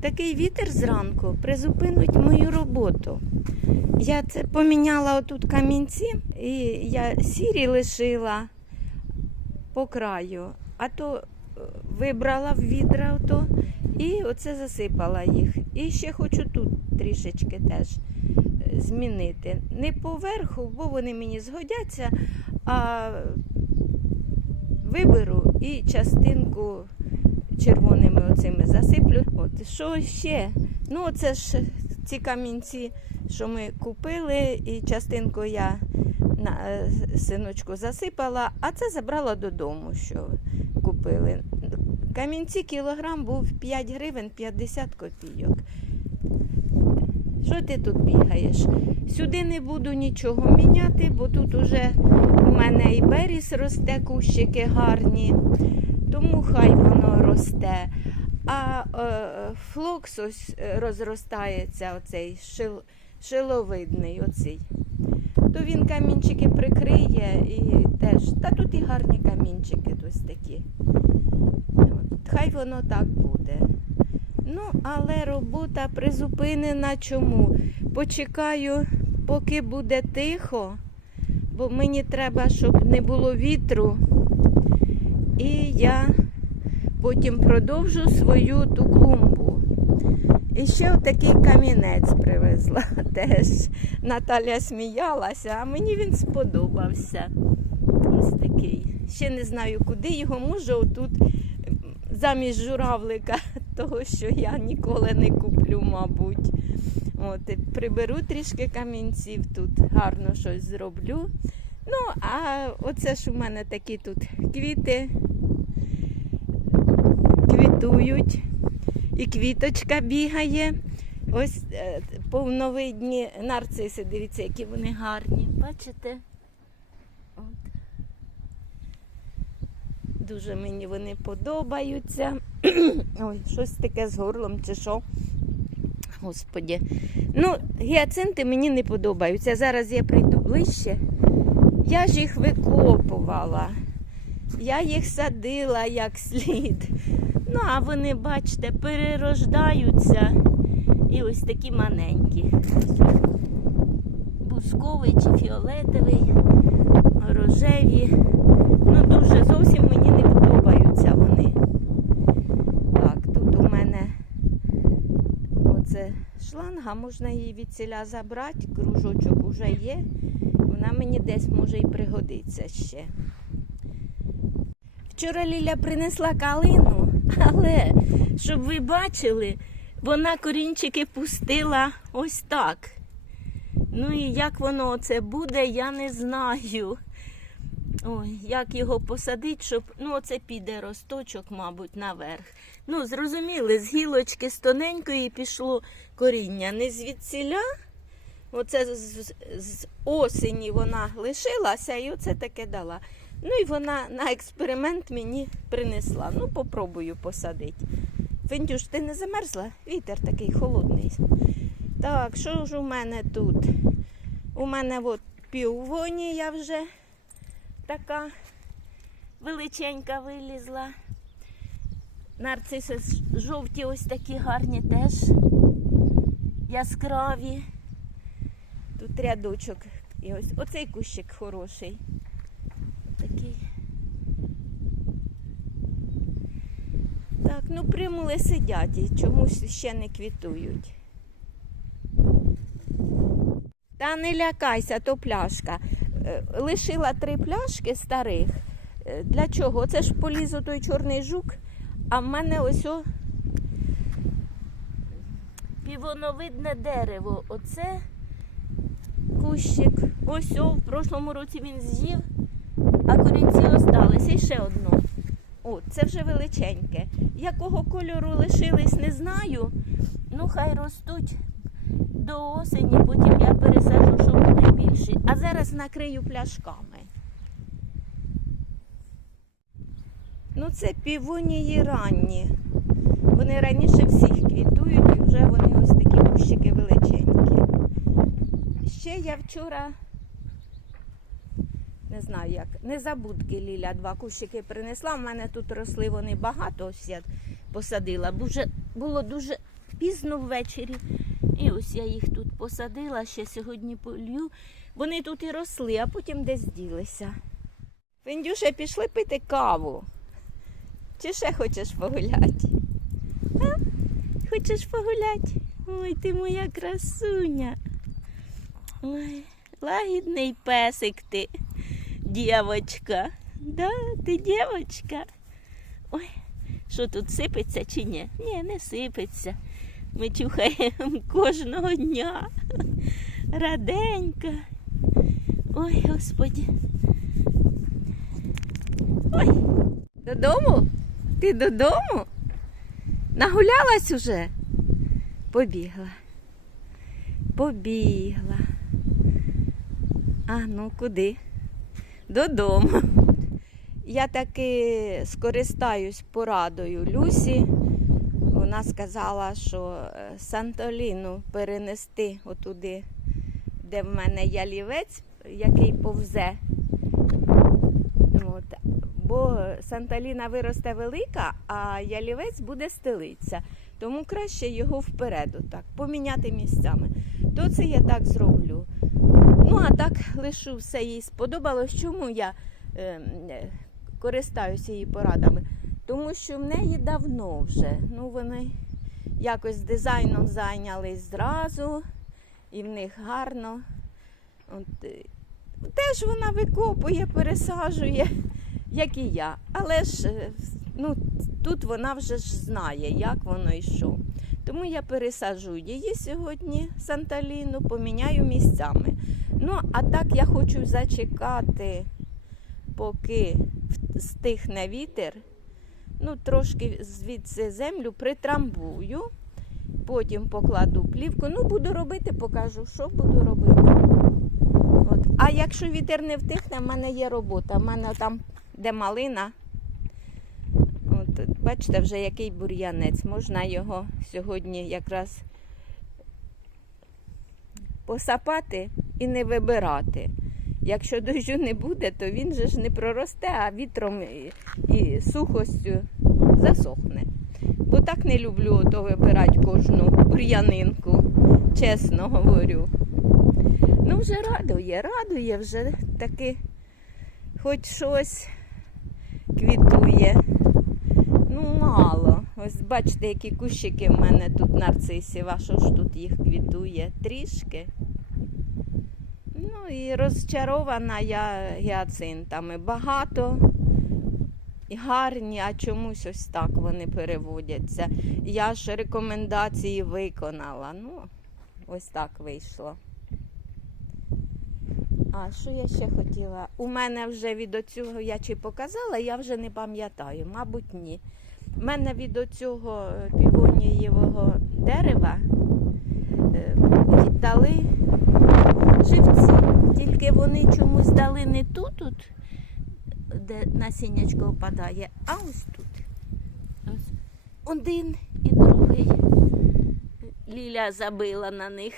такий вітер зранку призупинить мою роботу. Я це поміняла отут камінці, і я сірі лишила по краю, а то е, вибрала в відра ото і оце засипала їх. І ще хочу тут трішечки теж е, змінити. Не поверху, бо вони мені згодяться, а виберу і частинку червоними оцими засиплю. От що ще? Ну, це ж ці камінці, що ми купили, і частинку я на е, синочку засипала, а це забрала додому, що купили. Камінці кілограм був 5 гривень 50 копійок. Що ти тут бігаєш? Сюди не буду нічого міняти, бо тут уже у мене і беріс росте, кущики гарні, тому хай воно росте. А е, флокс е, розростається, оцей шил, шиловидний, оцей. То він камінчики прикриє і теж. Та тут і гарні камінчики ось такі. От, хай воно так буде. Ну, але робота призупинена чому? Почекаю, поки буде тихо, бо мені треба, щоб не було вітру. І я потім продовжу свою ту клумбу. І ще отакий камінець привезла теж. Наталя сміялася, а мені він сподобався. Ось такий. Ще не знаю, куди його може отут замість журавлика, того, що я ніколи не куплю, мабуть. От, приберу трішки камінців тут, гарно щось зроблю. Ну, а оце ж у мене такі тут квіти квітують. І квіточка бігає. Ось е, повновидні нарциси, дивіться, які вони гарні. Бачите? От. Дуже мені вони подобаються. Ой, щось таке з горлом чи що. Господі. Ну, гіацинти мені не подобаються. Зараз я прийду ближче. Я ж їх викопувала. Я їх садила як слід. Ну, а вони, бачите, перерождаються. І ось такі маленькі. Бусковий чи фіолетовий, рожеві. Ну, дуже зовсім мені не подобаються вони. Так, тут у мене оце шланга, можна її від ціля забрати, кружочок уже є. Вона мені десь може і пригодиться ще. Вчора Ліля принесла калину, але щоб ви бачили, вона корінчики пустила ось так. Ну і як воно оце буде, я не знаю. Ой, як його посадити, щоб. Ну, оце піде росточок, мабуть, наверх. Ну, зрозуміли, з гілочки з тоненької пішло коріння. Не звідсіля. Оце з, з- з осені вона лишилася і оце таке дала. Ну і вона на експеримент мені принесла. Ну, попробую посадити. Фентюш, ти не замерзла? Вітер такий холодний. Так, що ж у мене тут? У мене от піввонія вже така величенька вилізла. Нарциси жовті ось такі гарні теж. Яскраві. Тут рядочок. І ось оцей кущик хороший. Такий. Так, ну примули сидять і чомусь ще не квітують. Та не лякайся, то пляшка. Е, Лишила три пляшки старих. Е, Для чого? Це ж поліз той чорний жук, а в мене ось о півоновидне дерево. Оце кущик. Ось о, в прошлому році він з'їв, а корінці осталися. І ще одно. О, це вже величеньке. Якого кольору лишились, не знаю. Ну, хай ростуть до осені, потім я пересажу, щоб були більші. А зараз накрию пляшками. Ну, це півонії ранні. Вони раніше всіх квітують і вже вони ось такі кущики величенькі. Ще я вчора, не знаю як, незабудки Ліля два кущики принесла. У мене тут росли вони багато, ось я посадила. Вже було дуже пізно ввечері. І ось я їх тут посадила, ще сьогодні полью. Вони тут і росли, а потім десь ділися. Фендюше, пішли пити каву. Чи ще хочеш погуляти? А? Хочеш погуляти? Ой, ти моя красуня. Ой, лагідний песик ти, дівочка. Да, ти дівочка. Ой, що тут сипеться чи ні? Ні, не сипеться. Ми чухаємо кожного дня. Раденька. Ой, господі. Ой. Додому? Ти додому? Нагулялась уже? Побігла. Побігла. А ну куди? Додому. Я таки скористаюсь порадою Люсі. Вона сказала, що е, Сантоліну перенести отуди, де в мене ялівець, який повзе. От. Бо Санталіна виросте велика, а ялівець буде стелиться. Тому краще його вперед, поміняти місцями. То це я так зроблю. Ну, а так лишу все їй сподобалось. Чому я е, користаюся її порадами? Тому що в неї давно вже. Ну, вони якось дизайном зайнялись зразу, і в них гарно. От, е, теж вона викопує, пересаджує, як і я. Але ж е, ну, тут вона вже ж знає, як воно і що. Тому я пересаджу її сьогодні, Санталіну, поміняю місцями. Ну, а так я хочу зачекати, поки стихне вітер. Ну, трошки звідси землю притрамбую, потім покладу плівку. Ну, буду робити, покажу, що буду робити. От. А якщо вітер не втихне, в мене є робота. В мене там, де малина. От, бачите, вже який бур'янець. Можна його сьогодні якраз посапати і не вибирати. Якщо дощу не буде, то він же ж не проросте, а вітром і, сухостю засохне. Бо так не люблю ото вибирати кожну бур'янинку, чесно говорю. Ну, вже радує, радує вже таки, хоч щось квітує. Ну, мало. Ось бачите, які кущики в мене тут нарцисів, а що ж тут їх квітує? Трішки. Ну і розчарована я гіацинтами. Багато і гарні, а чомусь ось так вони переводяться. Я ж рекомендації виконала. Ну, ось так вийшло. А що я ще хотіла? У мене вже від оцього я чи показала, я вже не пам'ятаю, мабуть, ні. У мене від оцього е, півонієвого дерева е, дали живці. Тільки вони чомусь дали не тут, тут, де насіннячко опадає, а ось тут. Ось один і другий. Ліля забила на них.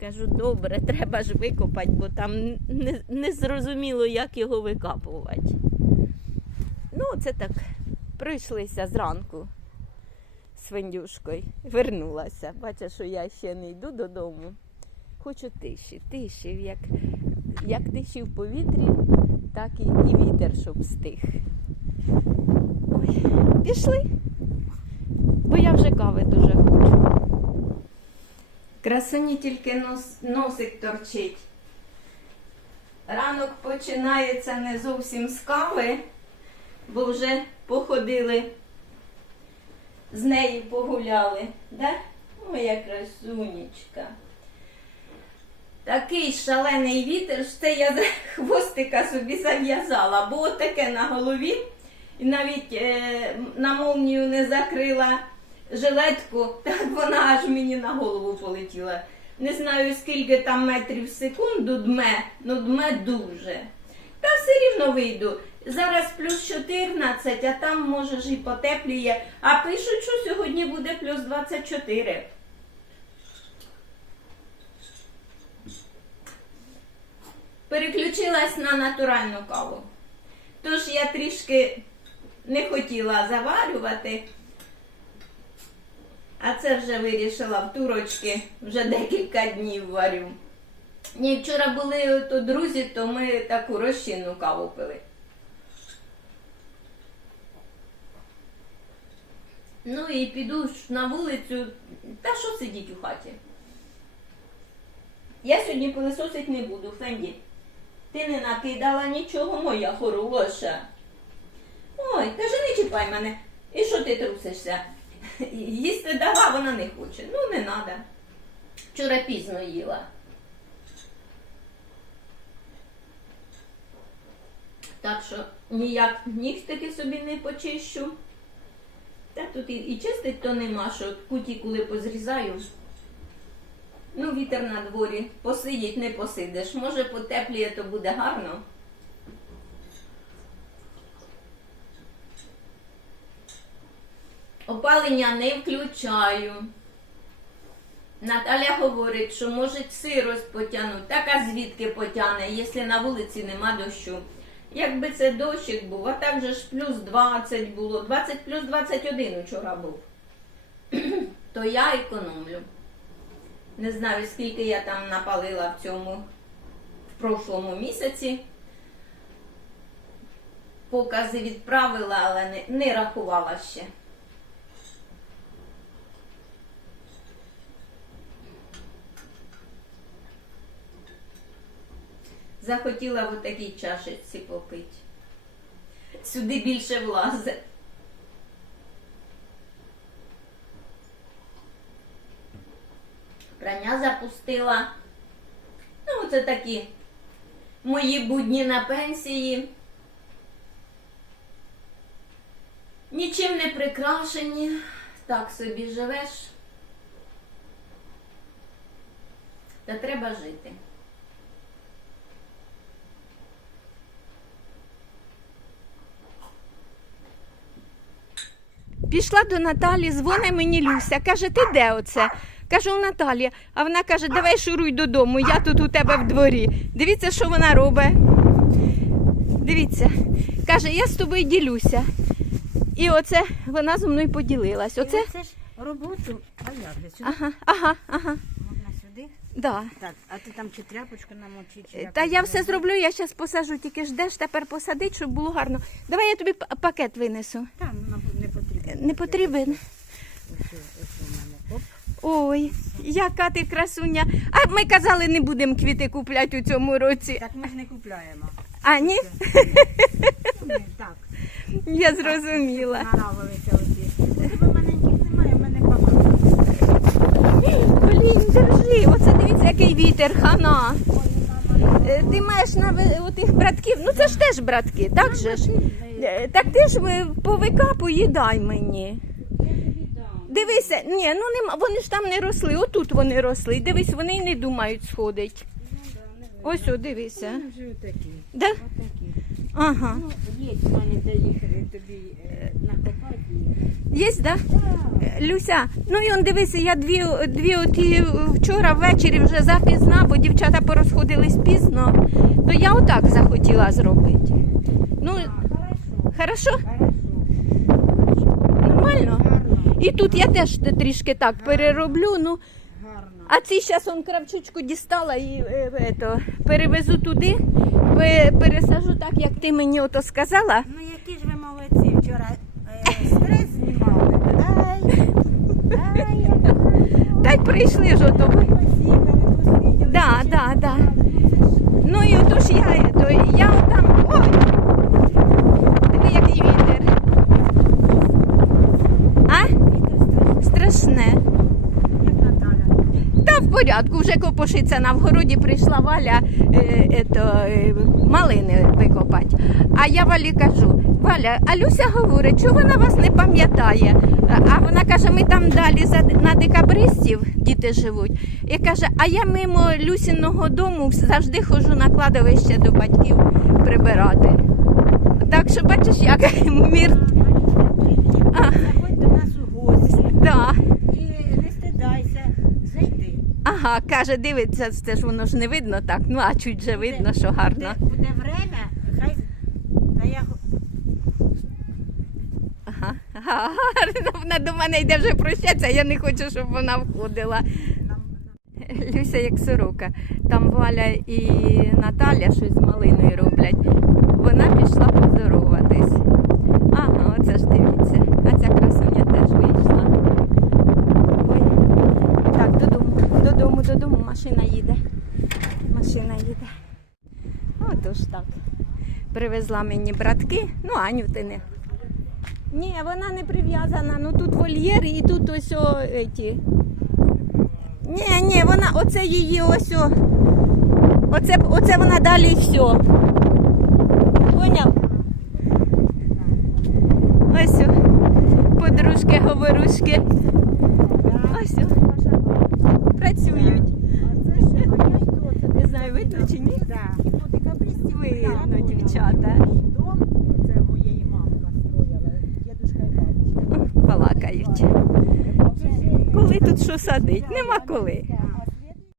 Кажу, добре, треба ж викопати, бо там не, не зрозуміло, як його викапувати. Ну, це так, прийшлися зранку з Фендюшкою. Вернулася. Бачиш, що я ще не йду додому. Хочу тиші, тиші, як, як тиші в повітрі, так і, і вітер, щоб стих. Ой, пішли, бо я вже кави дуже хочу. Красуні тільки нос, носик торчить. Ранок починається не зовсім з кави, бо вже походили, з нею погуляли. Да? Моя красунечка. Такий шалений вітер, що це я хвостика собі зав'язала, бо от таке на голові. І навіть е, на молнію не закрила жилетку, так вона аж мені на голову полетіла. Не знаю, скільки там метрів в секунду дме, ну дме дуже. Та все рівно вийду. Зараз плюс 14, а там може ж і потепліє. А пишуть, що сьогодні буде плюс 24. Переключилась на натуральну каву. Тож я трішки не хотіла заварювати. А це вже вирішила в турочки, вже декілька днів варю. Ні, вчора були то друзі, то ми таку розчинну каву пили. Ну і піду на вулицю. Та що сидіть у хаті? Я сьогодні пилисосить не буду, Фенді. Ти не накидала нічого, моя хороша. Ой, каже, не чіпай мене. І що ти трусишся? Їсти дала, вона не хоче. Ну, не треба. Вчора пізно їла. Так що ніяк нігтики собі не почищу. Та тут і, чистить то нема, що кутікули позрізаю. Ну, вітер на дворі. Посидіть не посидиш. Може, потепліє, то буде гарно. Опалення не включаю. Наталя говорить, що може сирость потягнути. Так а звідки потягне, якщо на вулиці нема дощу. Якби це дощик був, а так же ж плюс 20 було, 20 плюс 21 вчора був. То я економлю. Не знаю, скільки я там напалила в цьому в прошлому місяці. Покази відправила, але не, не рахувала ще. Захотіла в такій чашечці попити. Сюди більше влазить. Прання. Ну, це такі мої будні на пенсії. Нічим не прикрашені. Так собі живеш. Та треба жити. Пішла до Наталі, дзвонить мені Люся, каже, ти де оце? Кажу, у Наталі, а вона каже, давай шуруй додому, я тут у тебе в дворі. Дивіться, що вона робить. Дивіться, каже, я з тобою ділюся. І оце вона зі мною поділилась. Оце? Це ж роботу. А як же? Сюди Ага, ага, ага. можна сюди? Да. Так, а ти там чи тряпочку намочи, чи Та я все зроблю, я зараз посажу, тільки ждеш тепер посадить, щоб було гарно. Давай я тобі пакет винесу. Та, ну, не потрібно. Не потрібен. Ось, ось у мене. Оп. Ой, яка ти красуня. А ми казали, не будемо квіти купляти у цьому році. Так ми ж не купляємо. А ні? Так, Я зрозуміла. наравилися оці. Тебе маленьких немає, у мене багато. Блін, держи, оце дивіться, який вітер, хана. Е, Ти маєш на ви- у тих братків, ну це ж теж братки, так же ж? Е, Так ти ж ви повикапуй і дай мені. Дивися, ні, ну нема, вони ж там не росли, отут вони росли. Дивись, вони й не думають сходить. Ось, о, дивися. Вони вже отакі. Да? Отакі. Ага. Ну, є в мене їх е, тобі е, накопати. Є, да? Так. Е, Люся, ну і он дивися, я дві, дві оті е, вчора ввечері вже запізна, бо дівчата порозходились пізно, то я отак захотіла зробити. Ну? Хорошо. Хорошо. І тут я теж трішки так перероблю. Ну, а ці зараз он кравчучку дістала і е, ето, перевезу туди, пересажу так, як ти мені ото сказала. Ну які ж ви молодці вчора е, стрес знімали. Ай, ай, як. Та й прийшли ж ото. Посіяли, посиділи, Да, ще да, да. посіяли. Ну і отож я, ето, я отам. Ой! Диви, який вітер. А? Вітер страшний, Страшне. як Наталя. Порядку, вже копошиться на вгороді, прийшла Валя е, ето, е, малини викопати. А я Валі кажу, Валя, а Люся говорить, що вона вас не пам'ятає. А вона каже, ми там далі на декабристів діти живуть. І каже, а я мимо Люсіного дому завжди ходжу на кладовище до батьків прибирати. Так що бачиш, як мір. Заходь до нас у гості Да. і не стидайся, зайди. Ага, каже, дивиться, це ж воно ж не видно так. Ну а чуть же видно, що гарно. Буде, буде время, хай та я Ага, гарно. Вона до мене йде вже прощатися, я не хочу, щоб вона входила. Люся як сорока. Там Валя і Наталя щось з малиною роблять. Вона пішла поздороватись. Ага, оце ж дивіться. А ця красуня теж вийшла. Ой. Так, додому, додому, додому машина їде. Машина їде. Отож так. Привезла мені братки, ну Аню ти не. Ні, вона не прив'язана. Ну тут вольєр і тут ось о, еті. Ні, ні, вона, оце її ось. О, оце, оце вона далі і все. Поняв? Ось. о, Подружки, говорушки. Ось. о, Працюють. Не знаю, видно чи ні? Видно, дівчата. Це моєї мамка строїла, дідушка і бабушка. Балакають. Коли тут що садить? Нема коли.